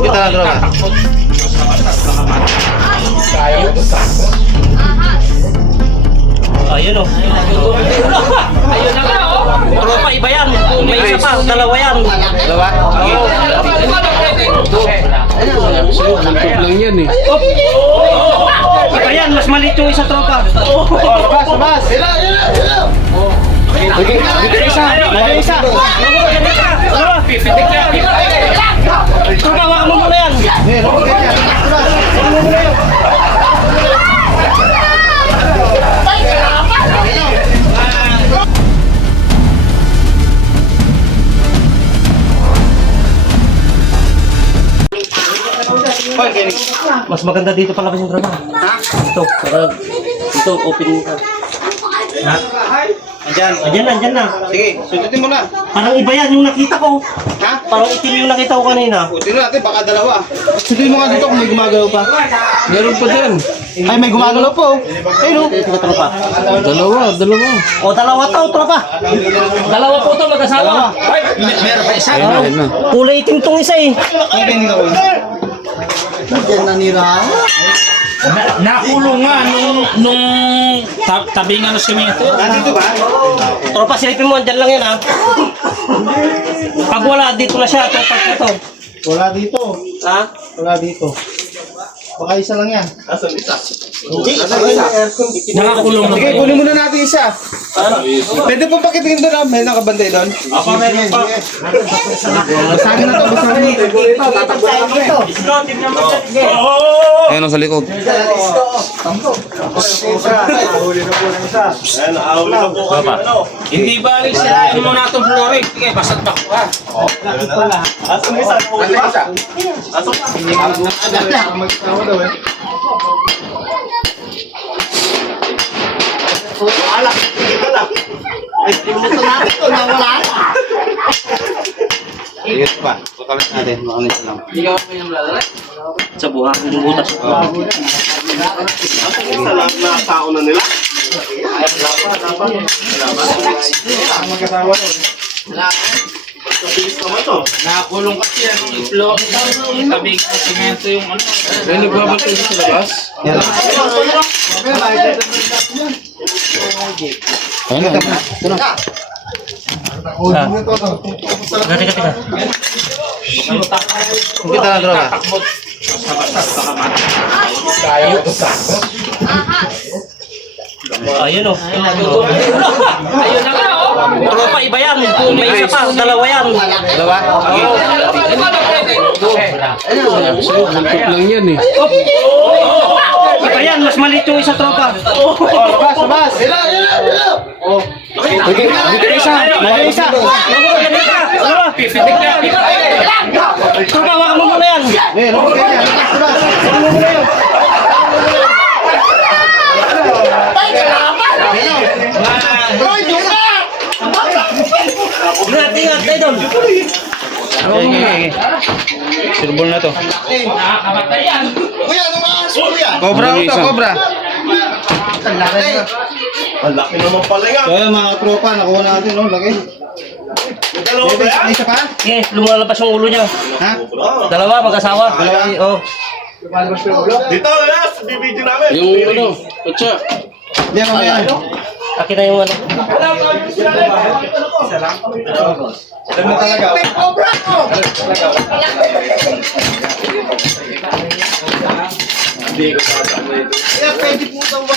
Kita na tropa. Ayun o. Ayun na nga o. Tropa, iba yan. May isa pa, dalawa yan. Dalawa? Oo. Lagkot lang yan eh. Iba yan, mas maliit yung isa tropa. Labas! Dito isa! Dito isa! Tropa, waka mo muna yan. Mas maganda dito palabas yung tropa. Ito, ito, open ka. Ha? Andyan na. Sige, sundutin mo na. Parang iba yan yung nakita ko. Ha? Parang itim yung nakita ko kanina. Tingnan natin, baka dalawa. Sundutin mo nga dito kung may gumagalaw pa. Meron pa dyan. Ay, may gumagalaw po. Ayun o. Ito tropa. Dalawa. O, dalawa to, tropa. Dalawa po to, mag-asawa. Meron pa isa. Kulay itim tong isa eh. Ang ganyan ako. Diyan na nira. Nakulong nga nung tabi nga ng simento. Nandito ba? Tropa, silipin mo, andyan lang yan ha. Pag wala, dito na siya. Tropa, ito. Wala dito. Ha? Wala dito. Baka isa lang yan. Hindi. Nakakulong na. Sige, kunin muna natin isa. Pwede po pakitingin doon, may nakabantay doon. Ako meron pa. Basagin na to, basagin na to. Ayan o sa likod. Hindi ba sirain mo na itong flooring? Sige, basat ba ko ha? Sige pa, pakalas natin. Makalis lang. Sa buha, yung butas. Mag-asawa to. Nakakulong kasi yan. Yung flooring. Tabi nga ng simento yung ano. May nagbabantay sa labas? Yan. Ayun na. Ito na. Teka. Kita na tropa. Ayun o. Ayun na nga o. Tropa, iba yan. May isa pa, dalawa yan. Dalawa? Oo. Lagkot lang yan eh. Iba yan, mas maliit yung isa tropa. Labas! Dito isa! Dito isa! Tropa, waka mo muna yan. Meron pa yan. Labas! Ingat tayo doon. Okay. Sirbol na to. Nakakamatay yan. Cobra ito, cobra. Ang laki naman pala nga. So yung mga tropa, nakuha natin, no? Laki. Dalawa ba yan? May isa pa? Yes, lumalabas yung ulo niya. Ha? Dalawa, mag-asawa. Dalawa? Oo. Dito na, sa bibidyo namin. Yung ano, kutsa. Hindi, mamaya. Akin na yung ano. Alam na talaga. Pwede po daw ba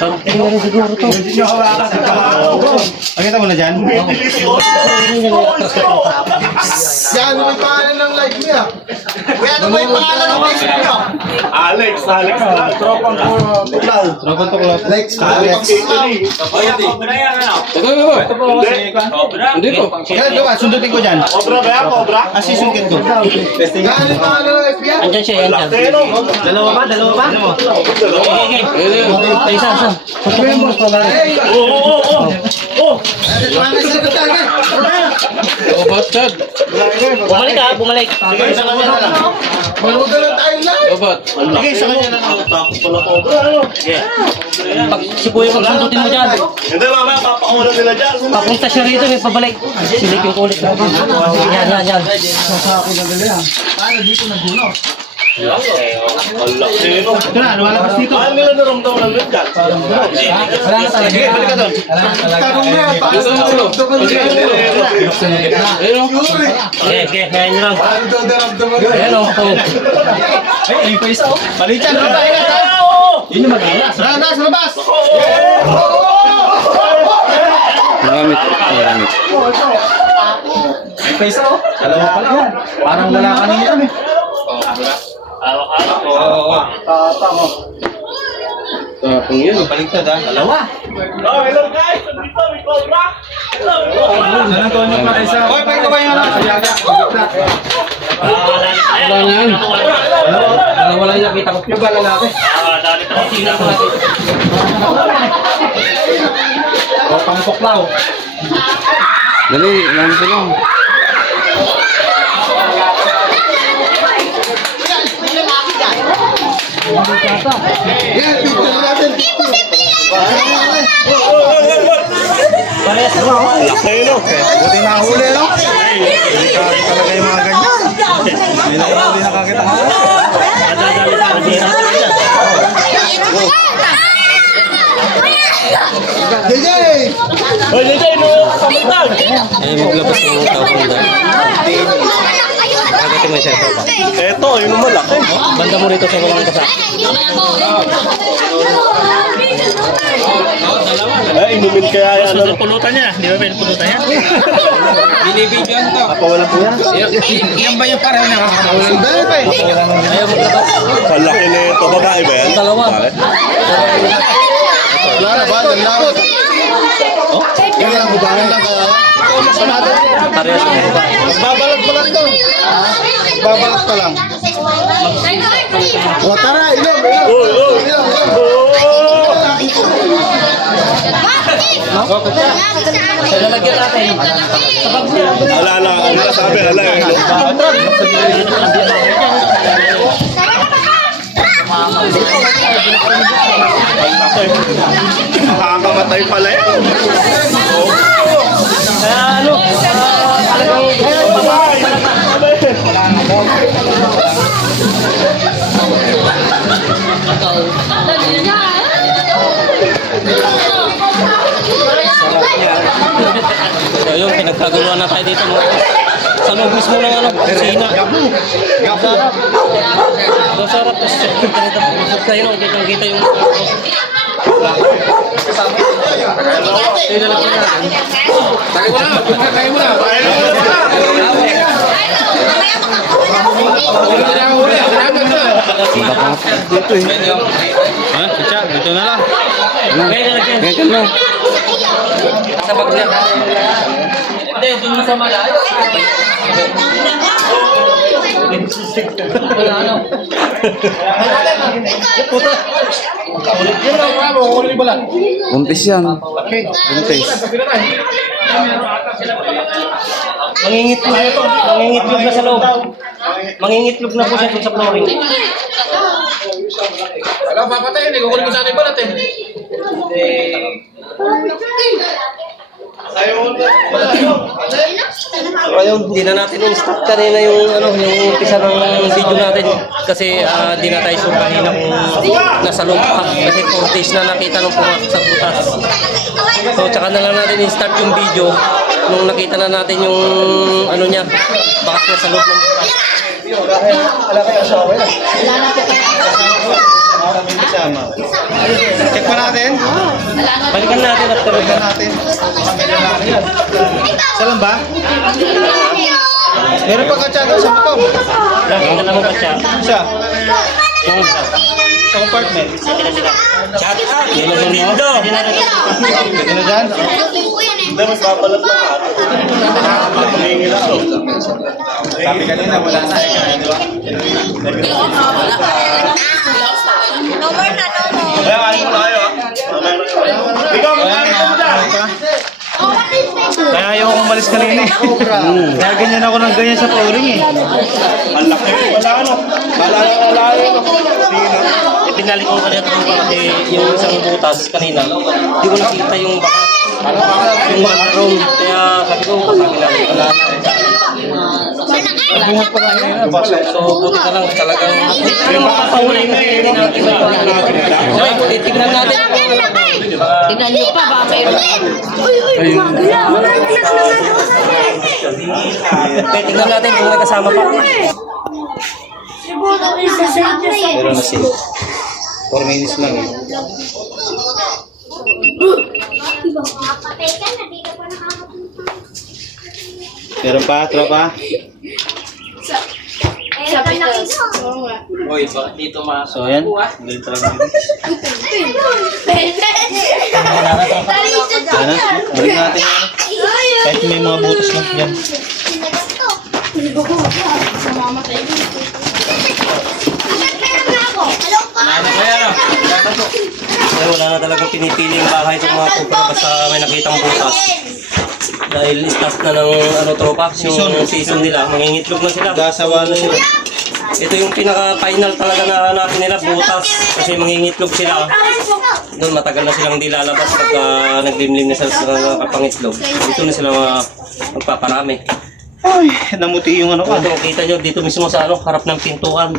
Tingnan rin siguro to. Pakita mo na dyan. Yan, ano may pangalan ng live niya? Kuya, ano may pangalan ng Facebook niyo? Alex lang. Tropang tuklap. Alex, Alex. Dito. Kaya gawa, sundutin ko dyan. Cobra ba yan? Cobra? Asisungkit ko. Yan, ano yung pangalan ng live niya? Andyan siya, andyan. Pero, Dalawa ba? Okay. Isa. Bumalik. Malugan lang tayong live. Sige, sa kanya na lang. Takot pala cobra, ano? Sige. Pag si Kuya magsundutin mo dyan. Hindi, mamaya papakulan nila dyan. Papunta siya rito, may pabalik. Silik yung kulit. Yan. Paano dito nagulo? Ang laki nito. Ito na, lumalabas dito. Paano nila naramdaman ng dyan? Wala na talaga. Sige, balik ka doon. Tanong na yan. Paano daramdaman nila? Ayun o. Okay, kaya nyo lang. Paano daw daramdaman nila? Ayan o. Ayun pa isa o. Balikan. Yun yung magalas. Ranas, labas! Maramit. Ayun pa isa o. Dalawa pala yan. Parang wala kanina eh. Oo. Tapang yun. Baliktad ha. Dalawa. Oh, hello guys! Nandito, may cobra! Hoy, pakita ba yung ano? Wala na yan. Wala yung nakita ko. Yung ba lalaki? O, pangkuklaw. Dali, lang sila. Yan, picture natin. Laki no? Buti nahuli, no? Delikado talaga yung mga ganyan. Hindi na huli nakakita ka. JJ! Oh, JJ, no? Kapitan! Eh, maglabas ng tao kung dahil. Agatin mo siya. Eto, yun ang malaki. Banda mo rito sa walang kasa. Eh, inumin kaya yan. Ano? Pulutan niya. Di ba pulutan niya? Binibigyan to. Wala po yan. Yan ba yung pareho nakakamawalan? Dahil pa eh. Ayaw maglabas. Palaki na ito. Babae ba yan? Dalawa. Wala na ba? Nalawot. Yan lang, bubangan lang kaya. Parehas mo ba? Babalat pa lang to. Babalat pa lang. O tara, inom. Uy, uy! Lalagyan natin. Ala na, ang sabi, ala eh. Nakakamatay pala yan. Kaya ano? So yun, pinagkaguluhan na tayo dito mga sa loob mismo ng ano, kusina. Sarap. So sarap. Tapos kayo no, kita yung Ha? Kaya, dito na lang. kaya nalagyan. Ganyan lang. Sa bag niya. Hindi, dun mo sa malayo. Wala ano. Buntis yan. Buntis. Mangingitlog na to. Mangingitlog na sa loob. Mangingitlog na po siya dun sa flooring. Wala, papatayin. Kukunin ko sana yung balat eh. Ngayon, hindi na natin in-stop kanina yung yung umpisa ng video natin kasi di na tayo sumpahin na kung nasa loob pa kasi 4 days na nakita nung pumasok sa butas. So, tsaka na lang natin in-start yung video nung nakita na natin yung niya, bakas na sa loob ng butas. Wala kayo asawa yan. Check pa natin. Balikan natin after Balikan natin. Isa lang ba? Meron pa katsado sa motor. Nakita naman pa siya. Isa. Sa compartment. Chat out! Yun ang lindo! Pwede na dyan. Hindi, mas babalat lang ata. Mangingil ako. Sabi kanina, wala na. No more na, no more. Kaya kain mo na kayo, ah. Ikaw, Ayan, magkakain mo dyan. pa. Oh, what is this? Kaya ayaw akong umalis kanina eh. Kaya ganyan ako ng ganyan sa flooring eh. Ang laki. Wala ano. Wala ano. Ibinalik ko kanina ito kasi yung isang butas kanina, hindi ko nakita yung baka. Yung mga room. Kaya sabi ko, sabi wala na. Bungat pa kanina. So, buti ka lang talagang yung makakahuli na eh. Titignan natin. Tingnan niyo pa, baka mayroon. Uy, gumagalaw. Tignan natin kung may kasama pa. Pero na save. 4 minutes lang eh. Meron pa, tropa? Uy, bakit dito ma... So ayan, ganito lang yun. Ayan na, balik natin yan. Kahit may mga butas lang dyan. Kaya wala na talagang pinipili yung bahay itong mga kupra basta may nakitang butas. Dahil start na ng ano tropa, yung season nila, mangingitlog na sila. Gasawa na yun. Ito yung pinaka-final talaga na hanapin nila, butas. Kasi mangingitlog sila. Doon matagal na silang di lalabas pagka naglimlim na sila sa kapangitlog. Dito na sila magpaparami. Ay, namuti yung ano ka. Ito, kita nyo dito mismo sa ano, harap ng pintuan.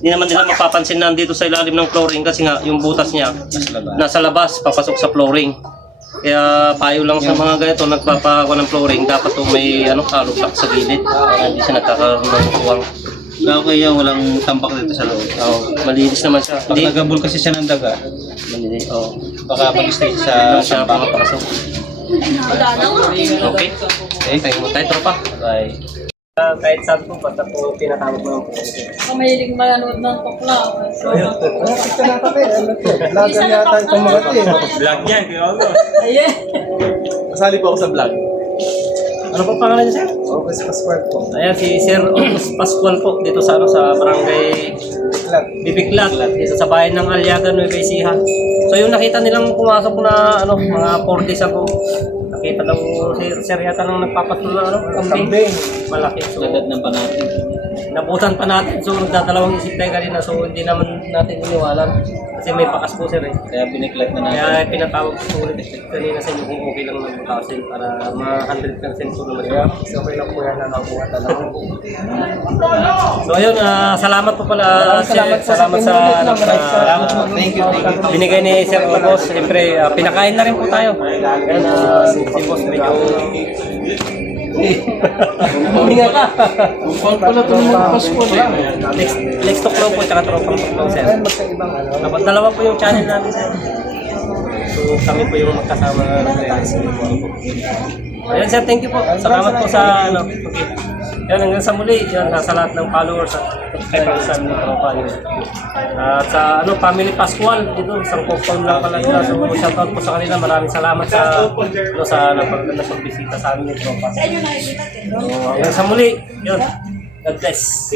Hindi naman nila mapapansin na dito sa ilalim ng flooring kasi nga yung butas niya nasa labas, papasok sa flooring. Kaya payo lang sa mga ganito, nagpapakuha ng flooring, dapat to may ano, hollow block sa gilid. Hindi siya nagkakaroon ng tuwang. Okay yan, walang tampak dito sa loob. Malinis naman siya. Pag nagabol kasi siya ng daga, Malinis, oo. baka mag-stay Lang sa siya tampak. papasok. Okay. Okay, tayo mo tayo, tropa. Bye. Kahit saan po, basta po pinatawag mo lang po. Kung mahilig manood ng tukla. Lagan yata itong mga ito eh. Vlog niya, kaya ako. Ayan. Kasali po ako sa vlog. Ano po pangalan niya, sir? Okay, sa Pascual po. Ayan, si Sir August Pascual po, dito sa, ano, sa barangay Bibiglat, dito sa bayan ng Aliaga, Nueva Ecija. So yung nakita nilang pumasok na ano, mga 40 ako. Nakita daw sir yata nang nagpapatuloy ng ano, kambing. Malaki. So, Dadad ng panatin. nabutan pa natin. So nagdadalawang isip tayo kanina. So hindi naman natin iniwalan. Kasi may pakas po sir eh. Kaya biniklat na natin. Kaya pinatawag ko ulit kanina sa inyo kung okay lang nagbutasin para ma-100% po naman siya. So okay lang po yan na nakuha talaga. So ayun, salamat po pala. Salamat sa ano, Thank you. binigay ni Sir Boss. Siyempre, pinakain na rin po tayo. Ayan, si Boss medyo... Huminga ka. Kung pala ito ng Pascual eh. Next to Crow po, tsaka Tropang po, Sir. Dapat dalawa po yung channel natin, Sir. So kami po yung magkasama na nag-realize po. Ayan, Sir, thank you po. Salamat po sa ano. Okay. Yan, hanggang sa muli. Yan, sa lahat ng followers at subscribers sa aming tropa. At sa ano, Family Pascual, dito, isang compound lang pala nila. So, shoutout po sa kanila. Maraming salamat sa ano, sa pagbisita sa aming tropa. So, hanggang sa muli. Yun. God bless.